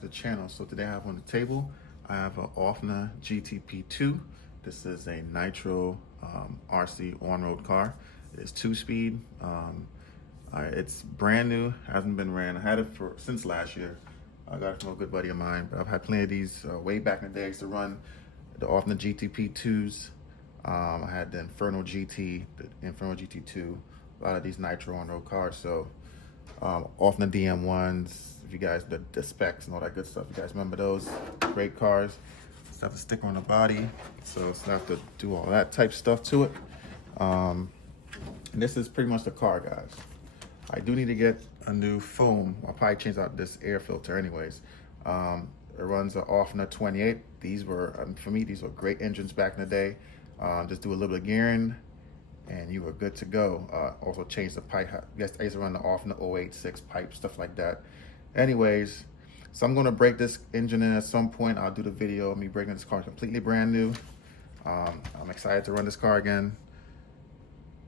to the channel. So today I have on the table, I have an Ofna GTP-2. This is a Nitro RC on-road car. It's 2-speed. It's brand new, hasn't been ran. I had it since last year. I got it from a good buddy of mine, but I've had plenty of these way back in the day. I used to run the Ofna GTP-2s. I had the Inferno GT, the Inferno GT2, a lot of these Nitro on-road cars. So Ofna DM1s, if you guys, the specs and all that good stuff, you guys remember those? Great cars. Still have a sticker on the body, so still have to do all that type stuff to it. And this is pretty much the car, guys. I do need to get a new foam. I'll probably change out this air filter anyways. It runs an Ofna 28. These were, for me, these were great engines back in the day. Just do a little bit of gearing and you were good to go. Also change the pipe. Yes, I used to run the Ofna 086 pipe, stuff like that. Anyways, so I'm gonna break this engine in at some point. I'll do the video of me breaking this car completely brand new. I'm excited to run this car again.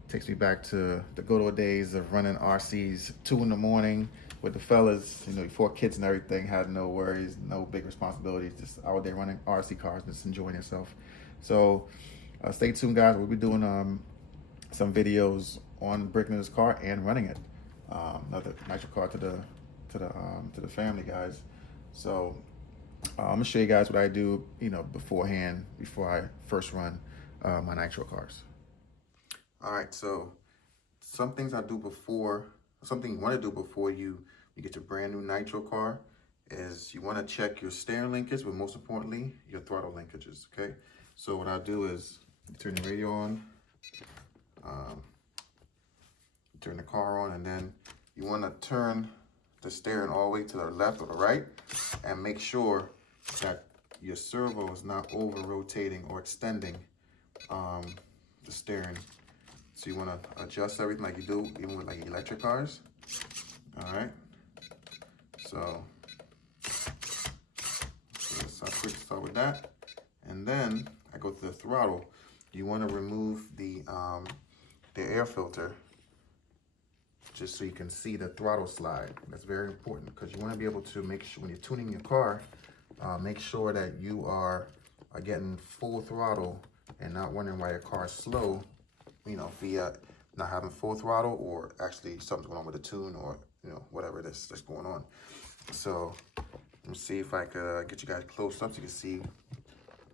Takes me back to the good old days of running RCs 2 in the morning with the fellas, you know, before kids and everything, had no worries, no big responsibilities, just out there running RC cars, just enjoying yourself. So stay tuned, guys. We'll be doing some videos on breaking this car and running it. Another Nitro car to the family, guys. So I'm gonna show you guys what I do, you know, beforehand, before I first run my Nitro cars. All right, so some things I do before, something you want to do before you get your brand new Nitro car is you want to check your steering linkage, but most importantly, your throttle linkages, okay? So what I'll do is turn the radio on, turn the car on, and then you want to turn the steering all the way to the left or the right, and make sure that your servo is not over rotating or extending the steering. So you want to adjust everything like you do even with like electric cars. All right. So let's quick start with that, and then I go to the throttle. You want to remove the air filter just so you can see the throttle slide. That's very important because you want to be able to make sure when you're tuning your car, make sure that you are getting full throttle and not wondering why your car is slow, you know, via not having full throttle or actually something's going on with the tune or, you know, whatever it is that's going on. So let me see if I could get you guys close up so you can see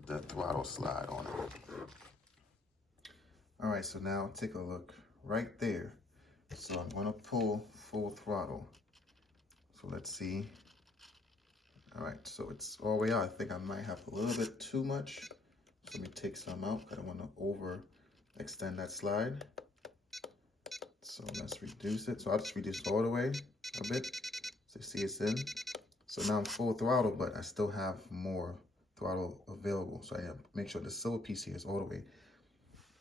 the throttle slide on it. All right, so now take a look right there. So I'm gonna pull full throttle. So let's see. All right, so it's all the way out. I think I might have a little bit too much. So let me take some out. I don't want to over extend that slide. So let's reduce it. So I'll just reduce all the way a bit. So you see it's in. So now I'm full throttle, but I still have more throttle available. So I have to make sure the silver piece here is all the way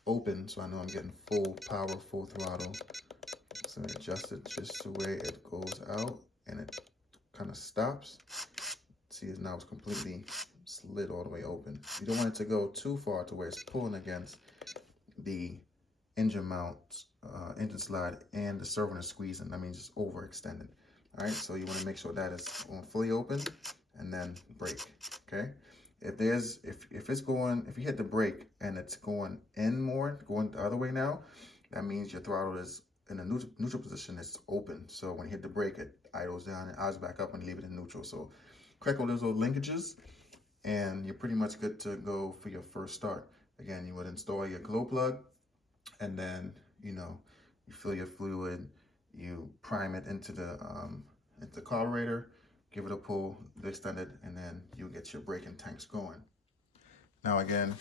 open. So I know I'm getting full power, full throttle. So I adjust it just the way it goes out and it kind of stops. See, now it's completely slid all the way open. You don't want it to go too far to where it's pulling against the engine mount, engine slide, and the servo is squeezing. That means just overextended. All right, so you want to make sure that is fully open, and then brake. Okay, if you hit the brake and it's going in more, going the other way now, that means your throttle is in a neutral position. It's open. So when you hit the brake, it idles down and idles back up and leave it in neutral. So correct all those little linkages, and you're pretty much good to go for your first start. Again, you would install your glow plug, and then, you know, you fill your fluid, you prime it into the carburetor, give it a pull, extend it, and then you'll get your braking tanks going. Now again,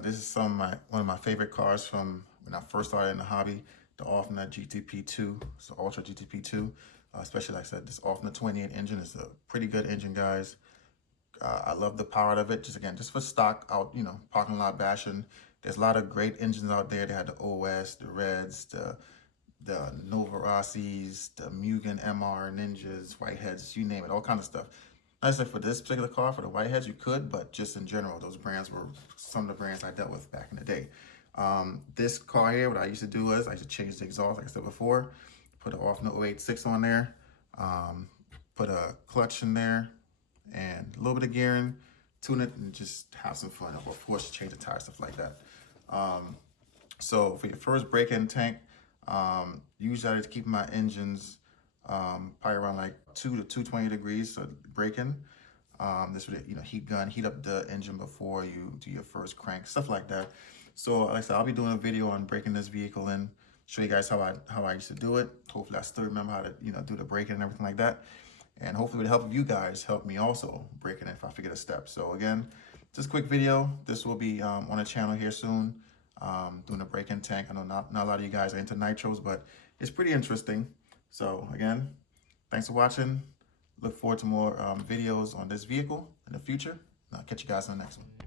this is one of my favorite cars from when I first started in the hobby, the Ofna GTP-2, so Ultra GTP-2. Especially, like I said, this Ofna 28 engine is a pretty good engine, guys. I love the power of it. Just for stock out, you know, parking lot bashing. There's a lot of great engines out there. They had the OS, the Reds, the Nova Rossies, the Mugen MR Ninjas, Whiteheads, you name it, all kinds of stuff. Not necessarily for this particular car, for the Whiteheads, you could, but just in general, those brands were some of the brands I dealt with back in the day. This car here, what I used to do is I used to change the exhaust, like I said before, put an Ofna 086 on there, put a clutch in there, and a little bit of gearing, tune it, and just have some fun. Or of course, change the tires, stuff like that. So for your first break-in tank, usually I just keep my engines probably around like 2 to 220 degrees, so break-in. This would, heat up the engine before you do your first crank, stuff like that. So like I said, I'll be doing a video on breaking this vehicle in, show you guys how I used to do it. Hopefully I still remember how to, do the braking and everything like that. And hopefully with the help of you guys, help me also breaking it if I forget a step. So again, just a quick video. This will be on the channel here soon, doing a break-in tank. I know not a lot of you guys are into nitros, but it's pretty interesting. So again, thanks for watching. Look forward to more videos on this vehicle in the future. And I'll catch you guys in the next one.